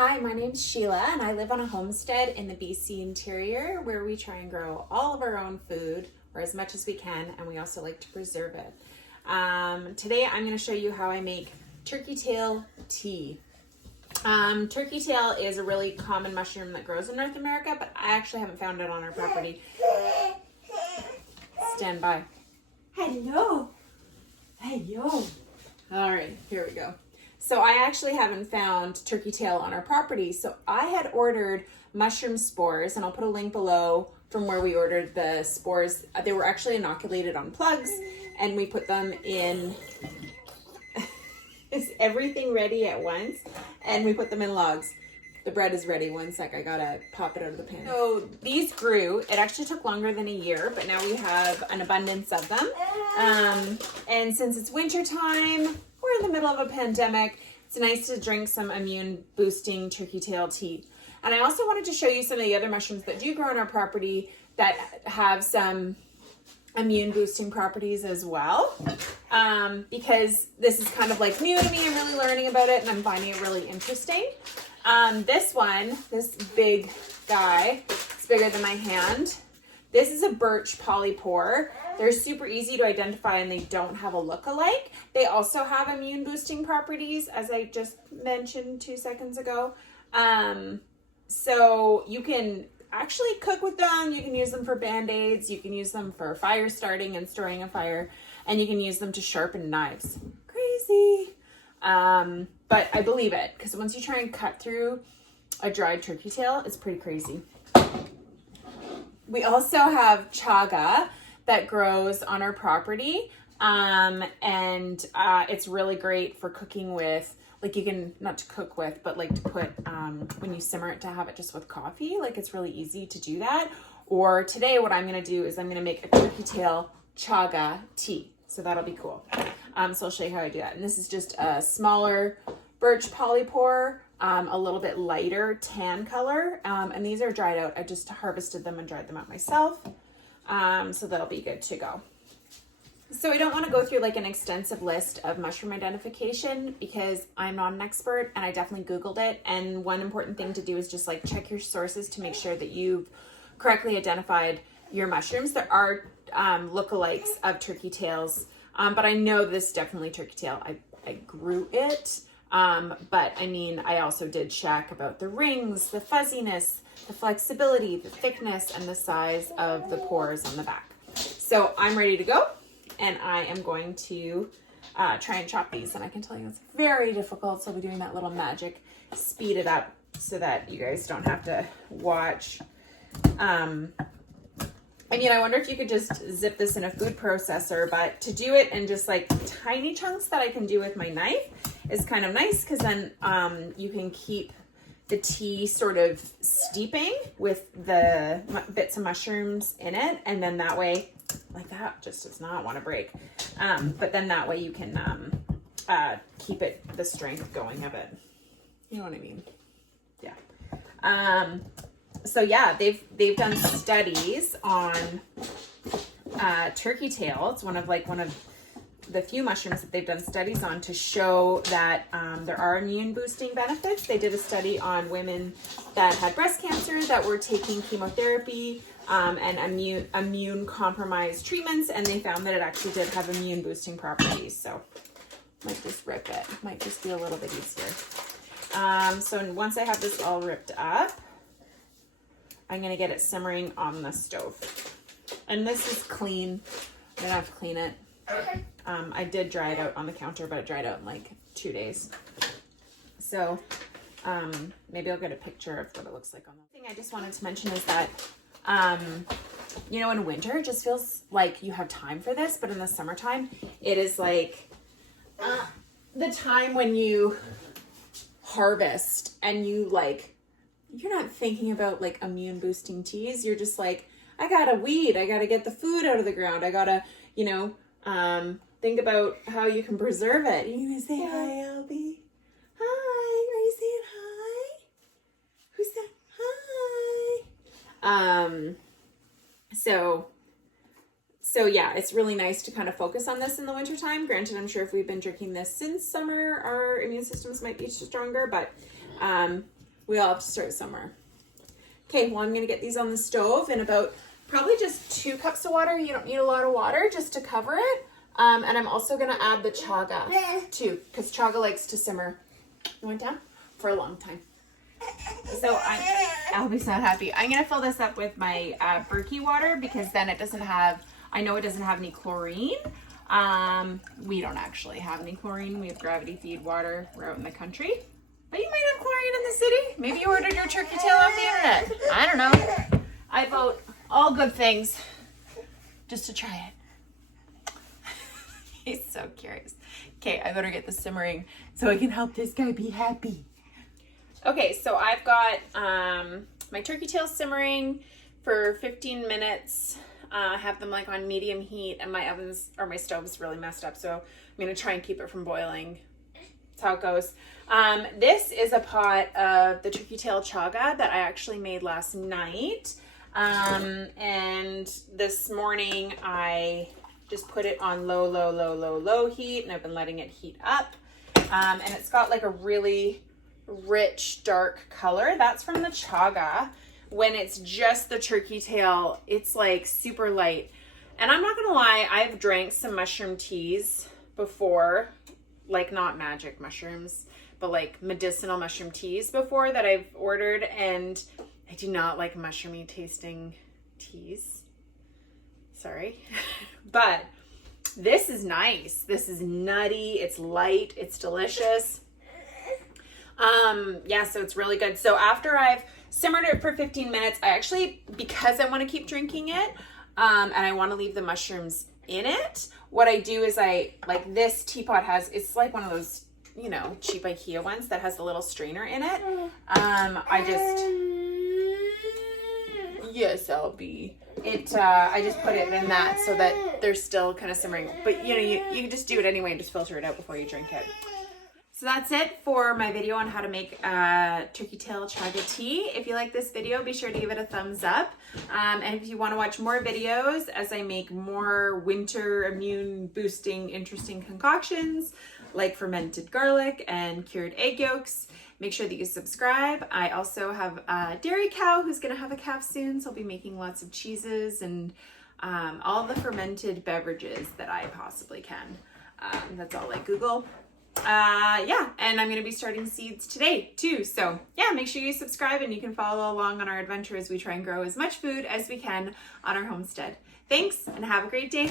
Hi, my name's Sheila and I live on a homestead in the BC interior where we try and grow all of our own food, or as much as we can, and we also like to preserve it. Today I'm going to show you how I make turkey tail tea. Turkey tail is a really common mushroom that grows in North America, but I actually haven't found it on our property. Stand by. Hello. Hello. All right, here we go. So I actually haven't found turkey tail on our property. So I had ordered mushroom spores, and I'll put a link below from where we ordered the spores. They were actually inoculated on plugs, and we put them in. Is everything ready at once? And we put them in logs. The bread is ready. One sec, I gotta pop it out of the pan. So these grew. It actually took longer than a year, but now we have an abundance of them. And since it's winter time, we're in the middle of a pandemic, it's nice to drink some immune boosting turkey tail tea. And I also wanted to show you some of the other mushrooms that do grow on our property that have some immune boosting properties as well. Because this is kind of like new to me. I'm really learning about it and I'm finding it really interesting. This one, this big guy, it's bigger than my hand. This is a birch polypore. They're super easy to identify and they don't have a look-alike. They also have immune boosting properties, as I just mentioned 2 seconds ago. So you can actually cook with them. You can use them for Band-Aids. You can use them for fire starting and storing a fire. And you can use them to sharpen knives. Crazy. But I believe it, because once you try and cut through a dried turkey tail, it's pretty crazy. We also have chaga that grows on our property, and it's really great for cooking with, like you can, not to cook with, but like to put, when you simmer it, to have it just with coffee, like it's really easy to do that. Or today what I'm gonna do is I'm gonna make a turkey tail chaga tea, so that'll be cool. So I'll show you how I do that. And this is just a smaller birch polypore, a little bit lighter tan color, and these are dried out. I just harvested them and dried them out myself. So that'll be good to go. So I don't want to go through like an extensive list of mushroom identification because I'm not an expert and I definitely Googled it. And one important thing to do is just like check your sources to make sure that you've correctly identified your mushrooms. There are lookalikes of turkey tails, but I know this is definitely turkey tail. I grew it, but I mean, I also did check about the rings, the fuzziness, the flexibility, the thickness, and the size of the pores on the back. So I'm ready to go, and I am going to try and chop these, and I can tell you it's very difficult, so I'll be doing that little magic, speed it up so that you guys don't have to watch. I mean, I wonder if you could just zip this in a food processor, but to do it in just like tiny chunks that I can do with my knife is kind of nice, because then you can keep the tea sort of steeping with the bits of mushrooms in it, and then that way, like that just does not want to break, but then that way you can keep it, the strength going of it, you know what I mean? Yeah. So yeah, they've done studies on turkey tail. It's one of the few mushrooms that they've done studies on to show that there are immune boosting benefits. They did a study on women that had breast cancer that were taking chemotherapy and immune compromised treatments, and they found that it actually did have immune boosting properties. So might just rip it. Might just be a little bit easier. So once I have this all ripped up, I'm gonna get it simmering on the stove. And this is clean. I don't have to clean it. I did dry it out on the counter, but it dried out in like 2 days. So maybe I'll get a picture of what it looks like on the thing. I just wanted to mention is that, you know, in winter, it just feels like you have time for this, but in the summertime, it is like the time when you harvest and you like, you're not thinking about like immune boosting teas. You're just like, I gotta weed. I gotta get the food out of the ground. I gotta, you know, think about how you can preserve it. You gonna say hi, Albie? Hi. Are you saying hi? Who said hi? So yeah, it's really nice to kind of focus on this in the wintertime. Granted, I'm sure if we've been drinking this since summer, our immune systems might be stronger, but We all have to start somewhere. Okay, well, I'm going to get these on the stove in about probably just 2 cups of water. You don't need a lot of water just to cover it. And I'm also going to add the chaga too, because chaga likes to simmer. You went down? For a long time. So I'll be so happy. I'm going to fill this up with my Berkey water because then it doesn't have, I know it doesn't have any chlorine. We don't actually have any chlorine. We have gravity feed water. We're out in the country. But you might have chlorine in the city. Maybe you ordered your turkey tail off the internet. I don't know. I vote all good things just to try it. He's so curious. Okay, I better get this simmering so I can help this guy be happy. Okay, so I've got my turkey tails simmering for 15 minutes. I have them like on medium heat, and my ovens or my stove's really messed up, so I'm gonna try and keep it from boiling. That's how it goes. This is a pot of the turkey tail chaga that I actually made last night. And this morning I just put it on low heat, and I've been letting it heat up. And it's got like a really rich, dark color. That's from the chaga. When it's just the turkey tail, it's like super light. And I'm not gonna lie, I've drank some mushroom teas before, like not magic mushrooms, but like medicinal mushroom teas before that I've ordered, and I do not like mushroomy tasting teas. Sorry. But this is nice. This is nutty. It's light. It's delicious. Yeah, so it's really good. So after I've simmered it for 15 minutes, I actually, because I want to keep drinking it, and I want to leave the mushrooms in it, what I do is like this teapot has, it's like one of those, you know, cheap IKEA ones that has a little strainer in it. I just put it in that so that they're still kind of simmering. But you know, you can just do it anyway and just filter it out before you drink it. So that's it for my video on how to make turkey tail chaga tea. If you like this video, be sure to give it a thumbs up. And if you want to watch more videos as I make more winter immune boosting interesting concoctions like fermented garlic and cured egg yolks, make sure that you subscribe. I also have a dairy cow who's going to have a calf soon, so I'll be making lots of cheeses and all the fermented beverages that I possibly can. That's all I Google. Yeah, and I'm going to be starting seeds today too. So yeah, make sure you subscribe and you can follow along on our adventure as we try and grow as much food as we can on our homestead. Thanks and have a great day.